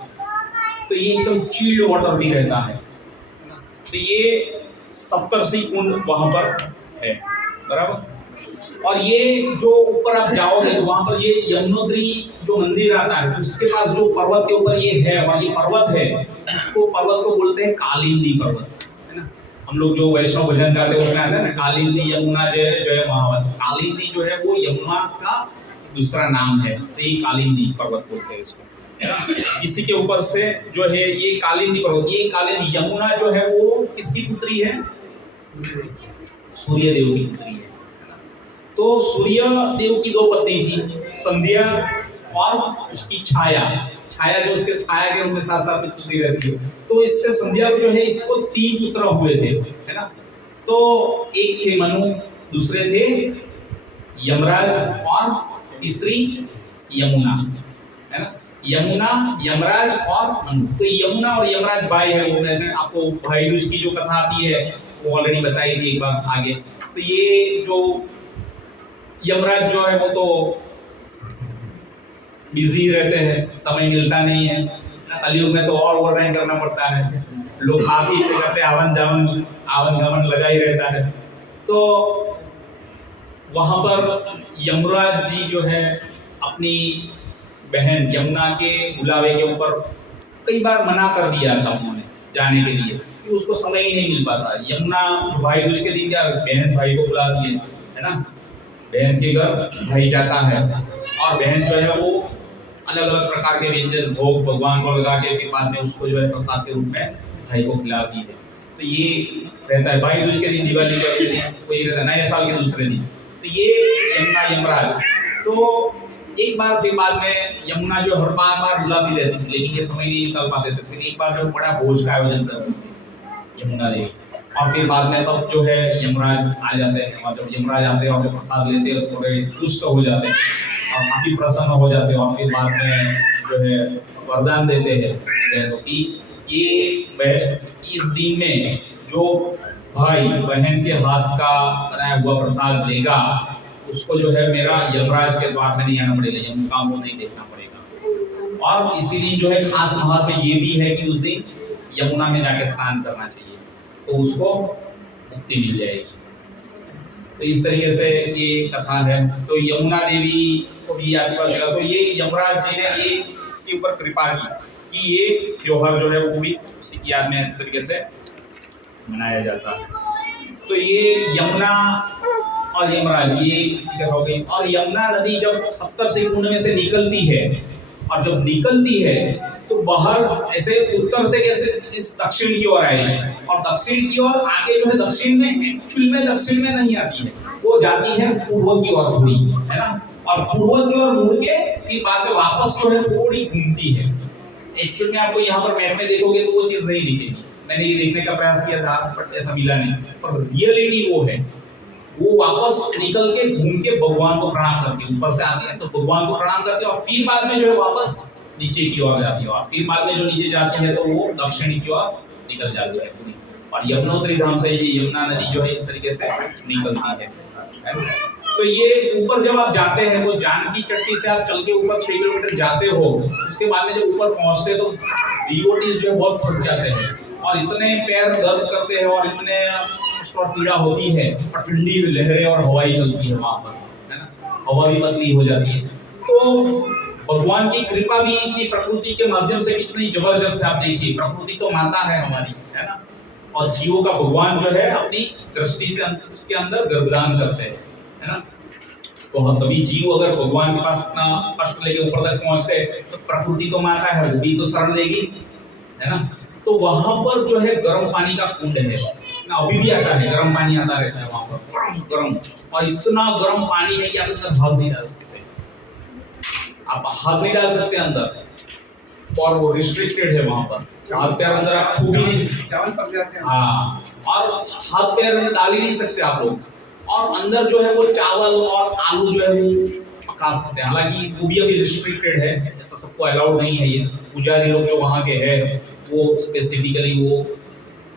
तो ये एकदम चिल्ड वाटर भी रहता है। तो ये सप्तर्षि कुंड वहां पर है, बराबर। और ये जो ऊपर आप जाओगे तो वहां पर ये यमुनोत्री जो मंदिर आता है उसके पास जो पर्वत के ऊपर ये है, और ये पर्वत है उसको पर्वत को बोलते हैं कालिंदी पर्वत, है ना। हम लोग जो वैष्णव भजन गाते हैं उसमें आता है ना, कालिंदी यमुना जय जय महावत। कालिंदी जो है वो यमुना का दूसरा नाम है, तो ये कालिंदी पर्वत बोलते हैं इसको, है ना। इसी के ऊपर से जो है ये कालिंदी पर्वत, ये कालिंदी यमुना जो है वो किसकी पुत्री है? सूर्य देव की पुत्री है। तो सूर्य देव की 2 पत्नी थी, संध्या और उसकी छाया। छाया जो उसके छाया के रूप में साथ साथ चलती रहती है। तो इससे संध्या जो है इसको 3 पुत्र हुए थे, है ना। तो एक थे मनु, दूसरे थे यमराज और तीसरी यमुना, है ना। यमुना, यमराज और मनु। तो यमुना और यमराज भाई है। वो मैंने आपको भाई दूज की जो कथा आती है वो ऑलरेडी बताई थी एक बार आगे। तो ये जो यमराज जो है वो तो बिजी रहते हैं, समय मिलता नहीं है। कलयुग में तो और ओवर टाइम करना पड़ता है, लोग खा पी करते आवन गमन लगा ही रहता है। तो वहां पर यमराज जी जो है अपनी बहन यमुना के बुलावे के ऊपर कई बार मना कर दिया था उन्होंने जाने के लिए, कि उसको समय ही नहीं मिल पाता। यमुना भाई दूज के दिन क्या बहन भाई को बुला दिए, है ना। बहन के घर भाई जाता है और बहन जो है वो अलग अलग प्रकार के व्यंजन भोग भगवान को लगा के फिर बाद में उसको जो है प्रसाद के रूप में भाई को खिलाती है। तो ये रहता है भाई दूज के दिन, दिवाली के दिन, कोई रहता है नए साल के दूसरे दिन। तो ये यमुना यमराज। तो एक बार फिर बाद में यमुना जो हर बार बुलाती रहती थी, लेकिन ये समय नहीं निकाल पाते थे। फिर एक बार जो बड़ा भोज का आयोजन करती थी यमुना देवी, और फिर बाद में तब जो है यमराज आ जाते हैं। और जब यमराज आते हैं और प्रसाद लेते हैं तो थोड़े तुष्ट हो जाते हैं और काफी प्रसन्न हो जाते हैं, और फिर बाद में जो है वरदान देते हैं कि ये इस दिन में जो भाई बहन के हाथ का बनाया हुआ प्रसाद लेगा उसको जो है मेरा यमराज के द्वार से नहीं आना पड़ेगा, यम काम वो नहीं देखना पड़ेगा। और इसी दिन जो है खास महत्व ये भी है कि उस दिन यमुना में जाकर स्नान करना चाहिए, तो उसको मुक्ति मिल जाएगी। तो इस तरीके से ये कथा है। तो यमुना देवी को भी आशीर्वाद मिला, तो ये यमराज जी ने ये इसके ऊपर कृपा की कि ये त्योहार जो है वो भी उसी की याद में इस तरीके से मनाया जाता है। तो ये यमुना और यमराज ये इसकी कथा हो गई। और यमुना नदी जब सप्तर्षि कुंड में से निकलती है, और जब निकलती है तो बाहर ऐसे उत्तर से कैसे इस दक्षिण की ओर आएगी, और दक्षिण की ओर आगे जो है दक्षिण में एक्चुअल में दक्षिण में नहीं आती है, वो जाती है पूर्व की ओर थोड़ी, है ना। और पूर्व की ओर मुड़ के फिर बाद में वापस जो है थोड़ी घूमती है। एक्चुअल में आपको यहाँ पर मैप में देखोगे तो वो चीज नहीं दिखेगी। मैंने ये देखने का प्रयास किया था बट ऐसा मिला नहीं, पर रियलिटी वो है। वो वापस निकल के घूम के भगवान को प्रणाम करके ऊपर से आती है, तो भगवान को प्रणाम करके और फिर बाद में जो है वापस नीचे की ओर जाती है, और फिर बाद में जो नीचे जाती है तो वो दक्षिणी की ओर निकल जाती है पूरी। और यमुनोत्री धाम से ये यमुना नदी जो है इस तरीके से निकलती है। तो ये ऊपर जब आप जाते हैं तो जानकी चट्टी से आप चल के ऊपर 6 किलोमीटर जाते हो, उसके बाद में जब ऊपर पहुंचते तो डिवोटीज जो है बहुत थक जाते हैं और इतने पैर दर्द करते हैं और इतने कष्ट और पीड़ा होती है, और ठंडी लहरें और हवाई चलती है वहां पर, है ना। हवा भी पतली हो जाती है। तो भगवान की कृपा भी इतनी प्रकृति के माध्यम से कितनी जबरदस्त है। आप देखिए, प्रकृति तो माता है हमारी, है ना, और जीवों का भगवान जो है अपनी दृष्टि से उसके अंदर गर्भदान करते हैं, है ना। तो हाँ, सभी जीव अगर भगवान के पास इतना कष्ट लेके ऊपर तक पहुंचते तो प्रकृति तो माता है, वो भी तो शरण देगी, है ना। तो वहां पर जो है गर्म पानी का कुंड है ना, अभी भी आता है, गर्म पानी आता रहता है वहां पर, गर्म गर्म, और इतना गर्म पानी है कि आप अंदर हाथ नहीं डाल सकते, आप हाथ नहीं डाल सकते अंदर, और वो रिस्ट्रिक्टेड है वहां पर, हाथ पैर अंदर आप छू भी नहीं, चावल पक जाते हैं। हाँ, और हाथ पैर अंदर डाल ही नहीं सकते आप लोग, और अंदर जो है वो चावल और आलू जो है वो पका सकते हैं, हालांकि वो भी अभी रिस्ट्रिक्टेड है, ऐसा सबको अलाउड नहीं है। ये पुजारी लोग जो वहाँ के हैं वो स्पेसिफिकली वो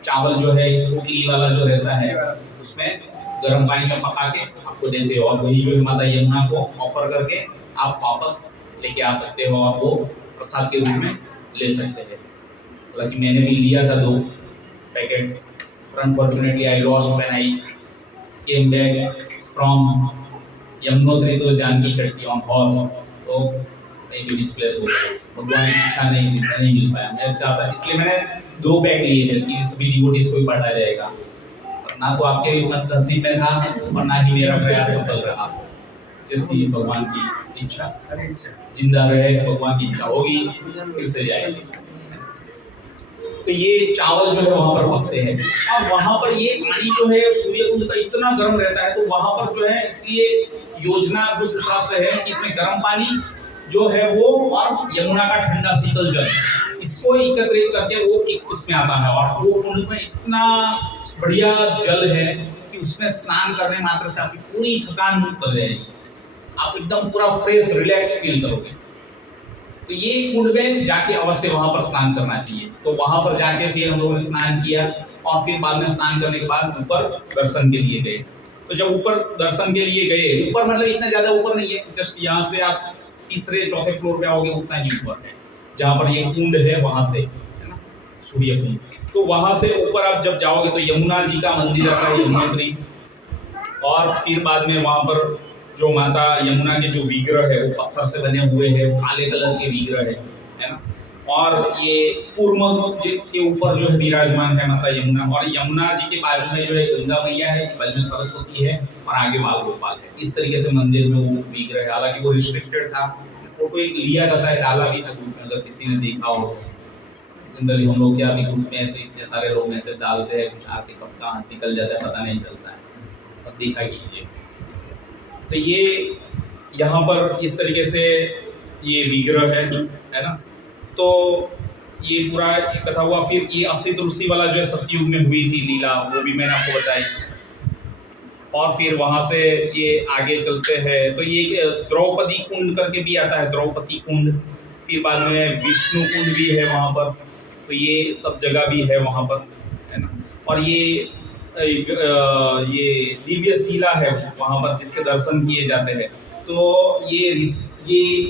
चावल जो है पोटली वाला जो रहता है उसमें गर्म पानी में पका के आपको देते हो, और वही जो है माता यमुना को ऑफर करके आप वापस लेके आ सकते हो और वो प्रसाद के रूप में ले सकते हैं। हालांकि मैंने भी लिया था 2 packet, unfortunately I lost when I came back from Yamunotri तो जानकी चट्टी ऑन हॉर्स, तो कहीं भी डिस्प्लेस हो गया, भगवान की इच्छा नहीं मिल पाया। मैं चाहता, इसलिए मैंने 2 पैक लिए थे कि सभी डिवोटीज को भी बांटा जाएगा, ना तो आपके मत नसीब में था और ना ही मेरा प्रयास सफल रहा। जैसी भगवान की इच्छा, जिंदा रहे भगवान की इच्छा होगी फिर से जाएगी। तो ये चावल जो है वहां पर पकते हैं, और वहां पर ये पानी जो है सूर्य कुंड का इतना गर्म रहता है, तो वहां पर जो है इसलिए योजना उस हिसाब से है कि इसमें गर्म पानी जो है वो और यमुना का ठंडा शीतल जल, इसको एकत्रित करके वो एक उसमें आता है, और वो कुंड में इतना बढ़िया जल है कि उसमें स्नान करने मात्र से आपकी पूरी थकान दूर कर जाएगी, आप एकदम पूरा फ्रेश रिलैक्स फील करोगे। तो ये कुंड में जाके अवश्य वहां पर स्नान करना चाहिए। तो वहां पर जाके फिर हम लोगों ने स्नान किया, और फिर बाद में स्नान करने के बाद ऊपर दर्शन के लिए गए। तो जब ऊपर दर्शन के लिए गए, ऊपर मतलब इतना ज्यादा ऊपर नहीं है, जस्ट यहाँ से आप 3-4 फ्लोर पे आओगे उतना ही ऊपर है, जहाँ पर ये कुंड है वहां से, है ना, सूर्य कुंड। तो वहां से ऊपर आप जब जाओगे तो यमुना जी का मंदिर आता है, यमुनोत्री, और फिर बाद में वहां पर जो माता यमुना के जो विग्रह है वो पत्थर से बने हुए हैं, काले कलर के विग्रह है ना, और ये कूर्म के ऊपर जो है विराजमान है माता यमुना, और यमुना जी के बाजू में जो है गंगा मैया है, बाजू में सरस्वती है, और आगे बाल गोपाल है। इस तरीके से मंदिर में वो विग्रह है, हालांकि वो रिस्ट्रिक्टेड था। फोटो एक लिया था, शायद डाला भी था ग्रुप में, अगर किसी ने देखा हो। जनरली हम लोग क्या अभी ग्रुप में ऐसे इतने सारे लोग मैसेज डालते हैं, कुछ आके कब कहाँ निकल जाता है पता नहीं चलता है, तब देखा कीजिए। तो ये यहाँ पर इस तरीके से ये विग्रह है ना। तो ये पूरा एक कथा हुआ। फिर ये असित ऋषि वाला जो है सतयुग में हुई थी लीला, वो भी मैंने आपको बताई। और फिर वहाँ से ये आगे चलते हैं तो ये द्रौपदी कुंड करके भी आता है, द्रौपदी कुंड। फिर बाद में विष्णु कुंड भी है वहाँ पर, तो ये सब जगह भी है वहाँ पर, है ना। और ये दिव्य शिला है वहाँ पर जिसके दर्शन किए जाते हैं। तो ये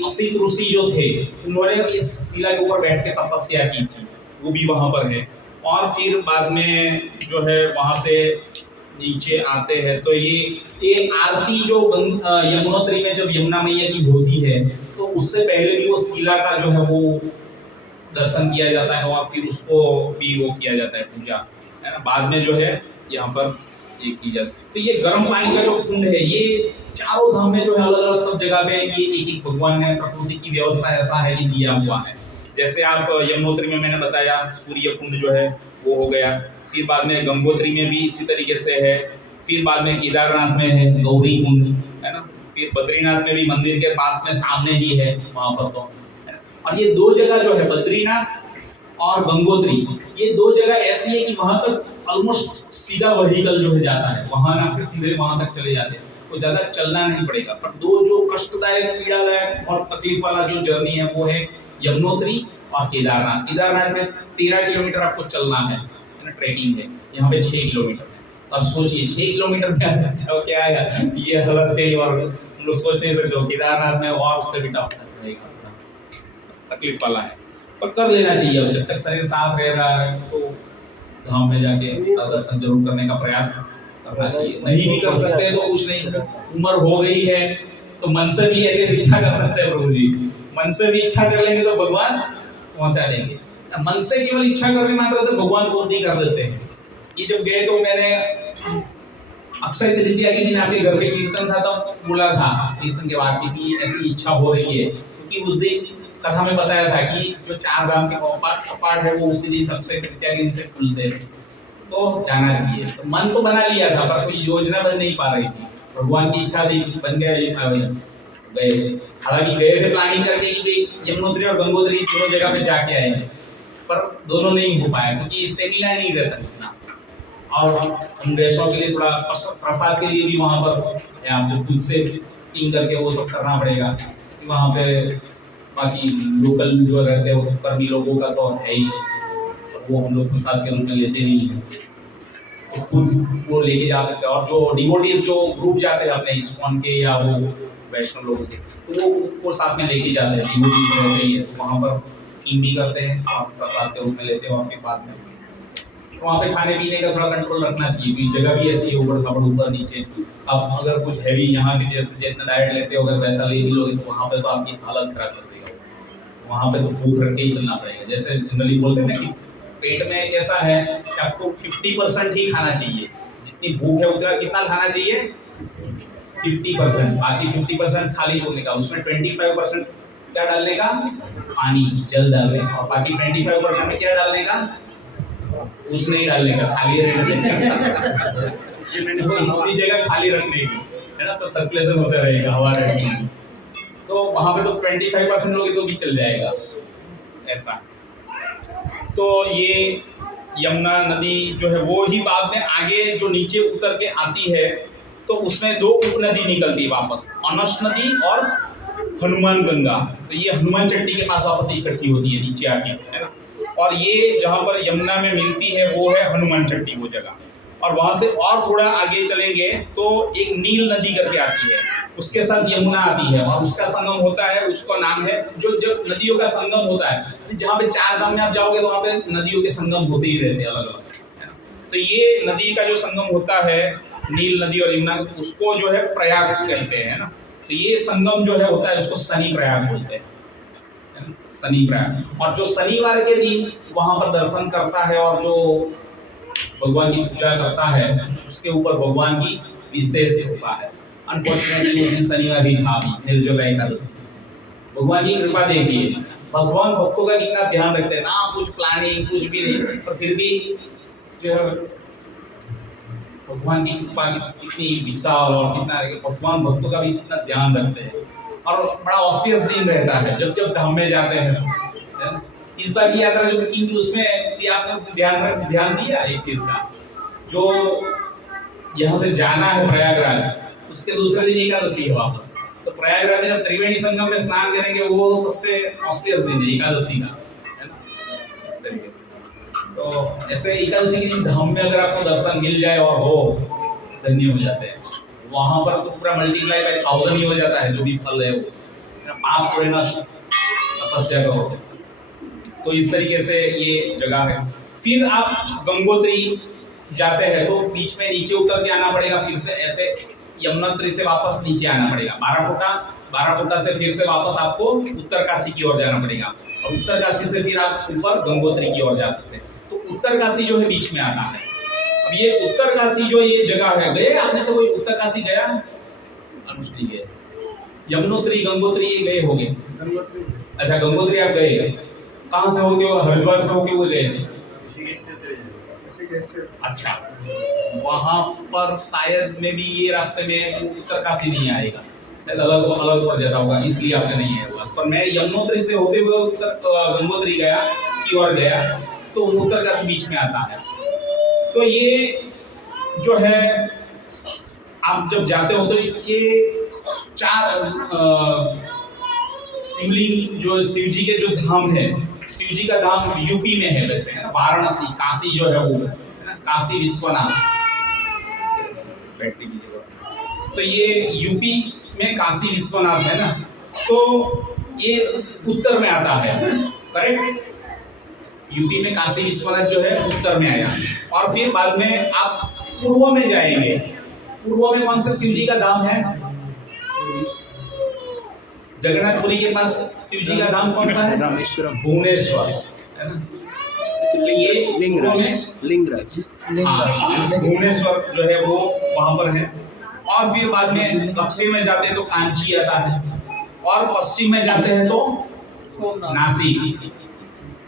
असित ऋषि जो थे उन्होंने इस शिला के ऊपर बैठ के तपस्या की थी, वो भी वहाँ पर है। और फिर बाद में जो है वहाँ से नीचे आते हैं तो ये आरती जो यमुनोत्री में जब यमुना मैया की होती है तो उससे पहले भी वो शिला का जो है वो दर्शन किया जाता है, और फिर उसको भी वो किया जाता है पूजा, है ना। बाद में जो है यहाँ पर ये की जाती है। तो ये गर्म पानी का जो कुंड है ये चारों धाम में जो है अलग अलग सब जगह पे ये एक भगवान ने प्रकृति की व्यवस्था ऐसा है कि दिया हुआ है। जैसे आप यमुनोत्री में मैंने बताया सूर्य कुंड जो है वो हो गया, फिर बाद में गंगोत्री में भी इसी तरीके से है, फिर बाद में केदारनाथ में है गौरी कुंड, है ना। फिर बद्रीनाथ में भी मंदिर के पास में सामने ही है वहाँ पर तो, है ना। और ये 2 जगह जो है बद्रीनाथ और गंगोत्री, ये 2 जगह ऐसी है कि वहाँ तक ऑलमोस्ट सीधा व्हीकल जो है जाता है, वाहन आपके सीधे वहाँ तक चले जाते हैं, तो ज़्यादा चलना नहीं पड़ेगा। पर 2 जो कष्टदायक, पीड़ादायक और तकलीफ वाला जो जर्नी है वो है यमुनोत्री और केदारनाथ। केदारनाथ में 13 किलोमीटर आपको चलना है ना, ट्रैकिंग है। यहाँ पे 6 किलोमीटर है। तो अब सोचिए 6 किलोमीटर में अच्छा क्या है, ये हालत है, और हम लोग सोच नहीं सकते हो केदारनाथ में और उससे भी टफ रहेगा, तकलीफ वाला है। पर कर लेना चाहिए, जब तक शरीर साफ रह रहा है तो धाम में जाके दर्शन जरूर करने का प्रयास करना चाहिए। नहीं भी कर सकते तो कुछ नहीं, उम्र हो गई है तो मन से भी ऐसी इच्छा कर सकते हैं प्रभु जी, मन से भी इच्छा कर लेंगे तो भगवान पहुंचा देंगे। मन से केवल इच्छा करने मात्र से भगवान पूर्ति कर देते हैं। ये जब गए तो मैंने अक्षय तृतीया के दिन आपके घर पे कीर्तन था तब बोला था कीर्तन के बाद की ऐसी इच्छा हो रही है, क्योंकि उस दिन कथा में बताया था कि जो 4 धाम के कपाट है वो उसी दिन अक्षय तृतीया के दिन से खुलते हैं, तो जाना चाहिए। तो मन तो बना लिया था पर कोई योजना बन नहीं पा रही थी, भगवान की इच्छा थी बन गया ये गए। हालांकि गए थे प्लानिंग करके कि भाई यमुनोत्री और गंगोत्री दोनों जगह पे जाके आएंगे, पर दोनों नहीं हो पाया क्योंकि स्टेमिना नहीं रहता इतना। और हम वैष्णव के लिए थोड़ा प्रसाद के लिए भी वहाँ पर आपको खुद से टीम करके वो सब करना पड़ेगा। वहाँ पे बाकी लोकल जो रहते हैं वो कर्मी लोगों का तो है ही, वो हम लोग प्रसाद के रूप में लेते नहीं हैं, तो खुद वो लेके जा सकते हैं। और जो डिवोटीज जो ग्रुप जाते हैं अपने इस्कॉन के या वो वैष्णव लोगों के, तो वो साथ में लेके जाते हैं, डिवोटीज रहते ही है, तो वहाँ पर टीम भी करते हैं और प्रसाद के रूप में लेते हैं। और फिर बाद में तो वहाँ पे खाने पीने का थोड़ा कंट्रोल रखना चाहिए क्योंकि जगह भी ऐसी है ऊबड़ खाबड़ ऊपर नीचे। अब अगर कुछ हैवी यहाँ के जैसे जितना डाइट लेते हो अगर वैसा ले भी लोगे तो वहाँ पे तो आपकी हालत खराब कर देगा। वहाँ पे तो भूख रख के ही चलना पड़ेगा। जैसे जनरली बोलते हैं ना कि पेट में कैसा है कि आपको 50% ही खाना चाहिए, जितनी भूख है उतना कितना खाना चाहिए 50%, बाकी 50% खाली छोड़ने का, उसमें 25% क्या डालने का पानी जल डालने का, और बाकी 25% में क्या डालने का कुछ नहीं डालने का, खाली रहने का। इतनी जगह खाली रखने की है ना, तो सर्कुलेशन होता रहेगा, हवा रहेगी। तो वहाँ पे तो 25% लोगे तो भी चल जाएगा ऐसा। तो ये यमुना नदी जो है वो ही बाद में आगे जो नीचे उतर के आती है तो उसमें 2 उपनदी निकलती है वापस, अनस नदी और हनुमान गंगा। तो ये हनुमान चट्टी के पास वापस इकट्ठी होती है नीचे आके, है ना। और ये जहाँ पर यमुना में मिलती है वो है हनुमान चट्टी वो जगह। और वहाँ से और थोड़ा आगे चलेंगे तो एक नील नदी करके आती है, उसके साथ यमुना आती है और उसका संगम होता है, उसका नाम है जो नदियों का संगम होता है। जहाँ पे 4 धाम में आप जाओगे तो वहाँ पे नदियों के संगम होते ही रहते हैं अलग अलग, है ना। तो ये नदी का जो संगम होता है नील नदी और यमुना, उसको जो है प्रयाग कहते हैं, ना। तो ये संगम जो है होता है उसको शनि प्रयाग बोलते हैं, शनि प्रयाग। और जो शनिवार के दिन वहाँ पर दर्शन करता है और जो भगवान की पूजा करता है उसके ऊपर भगवान की विशेष कृपा है। अनफॉर्चुनेटली उस दिन शनिवार भी था भी निर्जला एकादशी। भगवान की कृपा देखिए, भगवान भक्तों का कितना ध्यान रखते हैं ना, कुछ प्लानिंग कुछ भी नहीं, पर फिर भी जो है भगवान की कृपा कितनी विशाल और कितना भगवान भक्तों का भी कितना ध्यान रखते हैं। और बड़ा ऑस्पियस दिन रहता है जब जब धाम में जाते हैं तो। इस बार की यात्रा जो बुकिंग की उसमें भी आपने ध्यान दिया एक चीज का, जो यहाँ से जाना है प्रयागराज उसके दूसरे दिन एकादशी है वापस। तो प्रयागराज में जब त्रिवेणी संगम में स्नान करेंगे वो सबसे ऑस्पियस दिन है एकादशी का, है ना, इस तरीके से। तो ऐसे एकादशी के दिन धाम में अगर आपको दर्शन मिल जाए और हो धन्य हो जाते हैं। वहां पर तो पूरा मल्टीप्लाई बाय 1000 ही हो जाता है जो भी फल है वो, आप थोड़े ना तपस्या करो। तो इस तरीके से ये जगह है। फिर आप गंगोत्री जाते हैं तो बीच में नीचे उतर के आना पड़ेगा, फिर से ऐसे यमुनोत्री से वापस नीचे आना पड़ेगा। 12 से फिर से वापस आपको उत्तरकाशी की ओर जाना पड़ेगा और उत्तरकाशी से फिर आप ऊपर गंगोत्री की ओर जा सकते हैं। तो उत्तरकाशी जो है बीच में आता है। अब ये उत्तरकाशी जो ये जगह है, गए आपने से कोई उत्तरकाशी गया? अनुष्ठी गए, यमुनोत्री गंगोत्री ये गए होंगे। अच्छा गंगोत्री आप गए, कहाँ से होके? हरिद्वार से होके वो गए? अच्छा, वहां पर शायद में भी ये रास्ते में उत्तरकाशी नहीं आएगा, शायद अलग पड़ जाता होगा, इसलिए आपने नहीं है हुआ। पर मैं यमुनोत्री से होते हुए गंगोत्री गया की ओर गया तो उत्तरकाशी बीच में आता है। तो ये जो है आप जब जाते हो तो ये 4 शिवलिंग जो शिव जी के जो धाम है, शिव जी का धाम यूपी में है वैसे, है ना। वाराणसी काशी जो है वो, है ना, काशी विश्वनाथ। तो ये यूपी में काशी विश्वनाथ है ना, तो ये उत्तर में आता है, करेक्ट। यूपी में काशी विश्वनाथ जो है उत्तर में आया और फिर बाद में आप पूर्व में जाएंगे। पूर्व में कौन सा शिव जी का धाम है? जगन्नाथपुरी के पास शिव जी का धाम कौन सा है? रामेश्वरम। भुवनेश्वर, है ना। तो ये पूर्व में लिंगराज। हाँ, भुवनेश्वर जो है वो वहां पर है। और फिर बाद में दक्षिण में जाते हैं तो कांची आता है, और पश्चिम में जाते हैं तो नासिक,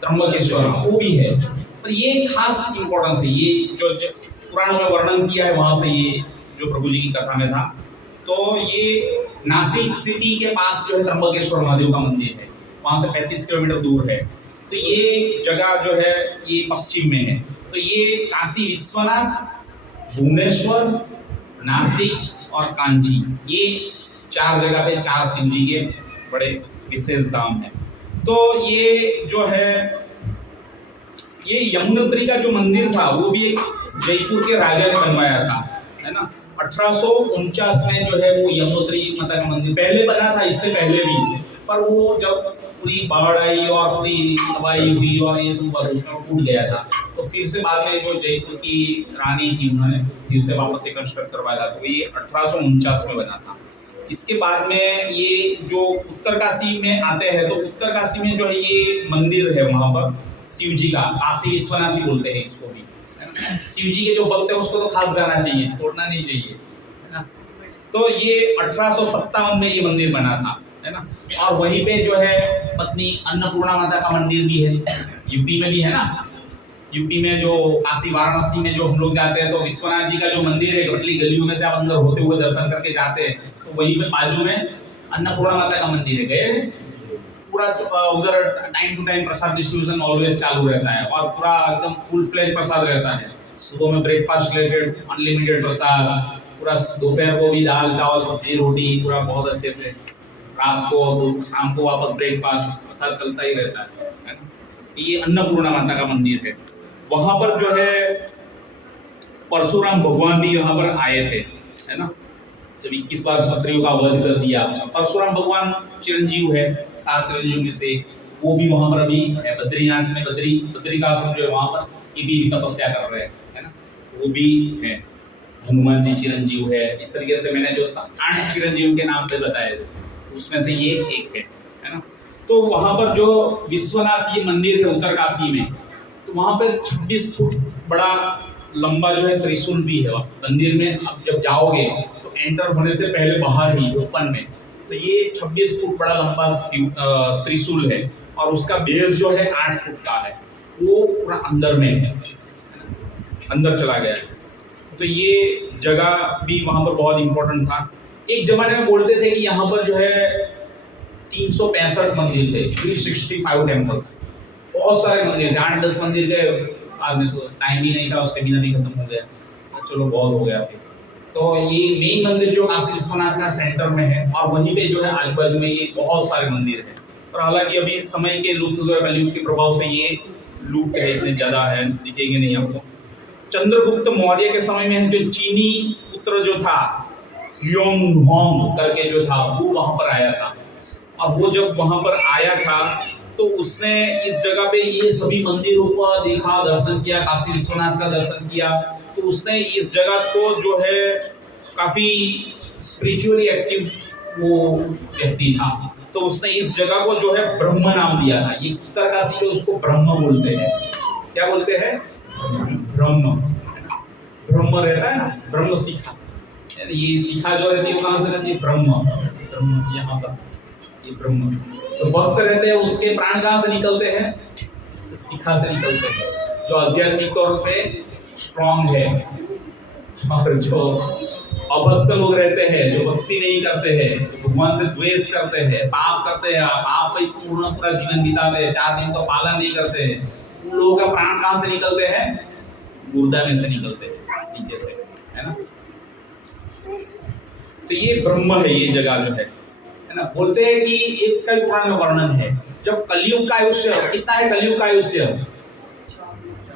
त्र्यंबकेश्वर वो भी है। पर ये खास इंपॉर्टेंस है, ये जो पुराण में वर्णन किया है वहां से, ये जो प्रभु जी की कथा में था। तो ये नासिक सिटी के पास जो है त्र्यंबकेश्वर महादेव का मंदिर है, वहां से 35 किलोमीटर दूर है। तो ये जगह जो है ये पश्चिम में है। तो ये काशी विश्वनाथ, भुवनेश्वर, नासिक और कांची, ये 4 जगह पे 4 शिव जी के बड़े विशेष धाम है। तो ये जो है ये यमुनोत्री का जो मंदिर था वो भी एक जयपुर के राजा ने बनवाया था, है ना। 1849 में जो है वो यमुनोत्री माता का मंदिर पहले बना था, इससे पहले भी, पर वो जब पूरी बाढ़ आई और पूरी तबाही हुई और ये सब हुआ, उसमें वो टूट गया था। तो फिर से बाद में जो जयपुर की रानी थी उन्होंने फिर से वापस से कंस्ट्रक्ट करवाया, तो ये 1849 में बना था। इसके बाद में ये जो उत्तरकाशी में आते हैं, तो उत्तरकाशी में जो है ये मंदिर है वहां पर शिव जी का, काशी विश्वनाथ भी बोलते हैं इसको भी। शिव जी के जो भक्त है उसको तो खास जाना चाहिए, छोड़ना नहीं चाहिए, है ना। तो ये 1857 में ये मंदिर बना था, है ना। और वहीं पे जो है पत्नी अन्नपूर्णा माता का मंदिर भी है, यूपी में भी है ना। यूपी में जो काशी वाराणसी में जो हम लोग जाते हैं तो विश्वनाथ जी का जो मंदिर है, गटली गलियों में से आप अंदर होते हुए दर्शन करके जाते हैं, तो वहीं पे बाजू में अन्नपूर्णा माता का मंदिर है। गए पूरा उधर टाइम टू टाइम प्रसाद डिस्ट्रीब्यूशन ऑलवेज चालू रहता है, और पूरा एकदम फुल फ्लेज प्रसाद रहता है। सुबह में ब्रेकफास्ट रिलेटेड अनलिमिटेड प्रसाद, पूरा दोपहर को भी दाल चावल सब्जी रोटी, पूरा बहुत अच्छे से। रात को शाम को वापस ब्रेकफास्ट प्रसाद चलता ही रहता है ना। ये अन्नपूर्णा माता का मंदिर है। वहां पर जो है परशुराम भगवान भी यहाँ पर आए थे, है ना। जब 21 बार क्षत्रियों का वध कर दिया, परशुराम भगवान चिरंजीव है, 7 चिरंजीव में से वो भी वहां पर अभी है। बद्रीनाथ में बद्रिकाश्रम जो है वहां पर ये भी तपस्या कर रहे हैं, है ना, वो भी है। हनुमान जी चिरंजीव है। इस तरीके से मैंने जो 8 चिरंजीव के नाम पे बताए थे उसमें से ये एक है ना। तो वहां पर जो विश्वनाथ ये मंदिर है उत्तरकाशी में, तो वहां पे 26 फुट बड़ा लंबा जो है त्रिशूल भी है मंदिर में। अब जब जाओगे तो एंटर होने से पहले बाहर ही ओपन में, तो ये 26 फुट बड़ा लंबा त्रिशूल है, और उसका बेस जो है 8 फुट का है, वो पूरा अंदर में है, अंदर चला गया है। तो ये जगह भी वहां पर बहुत इंपॉर्टेंट था। एक जमाने में बोलते थे कि यहाँ पर जो है 365 मंदिर थे, 365 टेम्पल्स, बहुत सारे मंदिर थे। 8-10 मंदिर गए, बाद में तो टाइम ही नहीं था, उसके बिना भी खत्म हो गया, चलो बहुत हो गया फिर। तो ये मेन मंदिर जो काशी विश्वनाथ का सेंटर में है, और वहीं पे जो है आजू बाजू में ये बहुत सारे मंदिर हैं। और हालांकि अभी समय के लुप्त हुए कलयुग के प्रभाव से ये लुप्त है, इतने ज़्यादा है, दिखेंगे नहीं आपको। चंद्रगुप्त मौर्य के समय में जो चीनी पुत्र जो था ह्योंग होंग करके जो था, वो वहां पर आया था। और वो जब वहां पर आया था तो उसने इस जगह पे ये सभी मंदिरों को देखा, दर्शन किया, काशी विश्वनाथ का दर्शन किया। तो उसने इस जगह को जो है काफी स्पिरिचुअली एक्टिव वो व्यक्ति था, तो उसने इस जगह को जो है ब्रह्म नाम दिया था। ये उत्तरकाशी में उसको ब्रह्म बोलते हैं। क्या बोलते हैं? ब्रह्म। ब्रह्म रहता है ना, ब्रह्म शिखा, ये शिखा जो रहती है वो कहाँ से रहती है? ब्रह्म। ब्रह्म यहाँ पर ये ब्रह्म। तो भक्त रहते हैं, उसके प्राण कहाँ से निकलते हैं? शिखा से निकलते हैं, जो आध्यात्मिक तौर पे स्ट्रांग है। और जो अभक्त लोग रहते हैं, जो भक्ति नहीं करते हैं, भगवान से द्वेष करते हैं, पाप करते हैं, पाप पे पूरा जीवन बिताते हैं, 4 दिन का पालन नहीं करते हैं, उन लोगों का प्राण कहाँ से निकलते हैं? गुर्दा में से निकलते हैं, नीचे से, है ना। तो ये ब्रह्म है, ये जगह जो है ना। बोलते हैं कि एक इसका पुराण में वर्णन है, जब कलयुग का आयुष्य कितना है? कलयुग का आयुष्य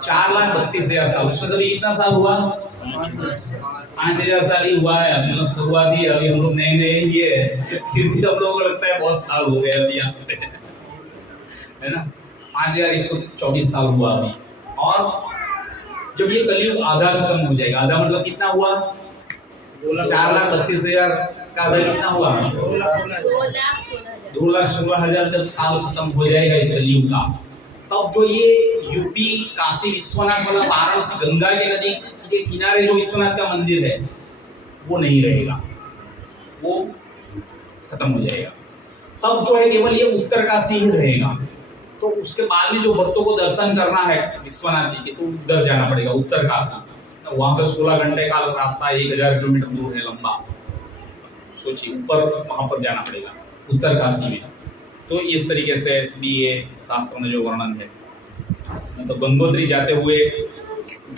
4,32,000 साल, उसमें से भी कितना साल हुआ? 5,000 साल ही हुआ है। मतलब शुरुआत ही, अभी हम लोग नए ये फिर भी हम लोगों को लगता है बहुत साल हो गए अभी यहाँ पे, है ना। 5,124 साल हुआ अभी। और जब ये कलयुग आधा खत्म हो जाएगा, आधा मतलब कितना हुआ? 4,32,000 का आधा कितना हुआ? 2,16,000 2,16,000 जब साल खत्म हो जाएगा इस कलयुग का, तब जो ये यूपी काशी विश्वनाथ वाला वाराणसी गंगा के नदी के किनारे जो विश्वनाथ का मंदिर है वो नहीं रहेगा, वो खत्म हो जाएगा। तब जो है केवल ये उत्तर काशी ही रहेगा। तो उसके बाद में जो भक्तों को दर्शन करना है विश्वनाथ जी के, तो उधर जाना पड़ेगा, उत्तर काशी। वहां पर 16 घंटे का रास्ता, 1000 किलोमीटर दूर है, लंबा। सोचिए, ऊपर वहां पर जाना पड़ेगा उत्तर काशी में। तो इस तरीके से भी ये शास्त्रों में जो वर्णन है, तो गंगोत्री जाते हुए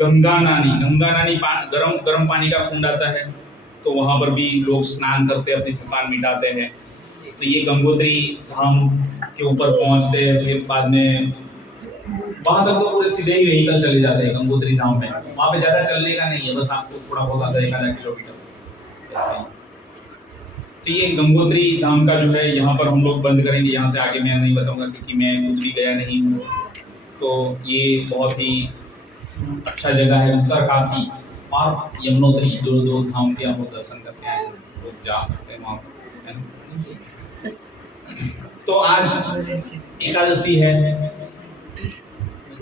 गंगा नानी गर्म पानी का कुंड आता है, तो वहां पर भी लोग स्नान करते अपनी थकान मिटाते हैं। तो ये गंगोत्री धाम के ऊपर पहुंचते हैं, फिर बाद में वहां तक तो पूरे सीधे ही व्हीकल चले जाते हैं गंगोत्री धाम में। वहां पे ज्यादा चलने का नहीं है, बस आपको थोड़ा बहुत आधा 1,000 किलोमीटर ऐसे ही। तो ये गंगोत्री धाम का जो है यहाँ पर हम लोग बंद करेंगे। यहाँ से आगे मैं नहीं बताऊंगा क्योंकि मैं खुद भी गया नहीं हूँ। तो ये बहुत ही अच्छा जगह है, उत्तर काशी और यमुनोत्री, दो धाम के आप लोग दर्शन करके आए, लोग जा सकते हैं वहाँ पर। तो आज एकादशी है,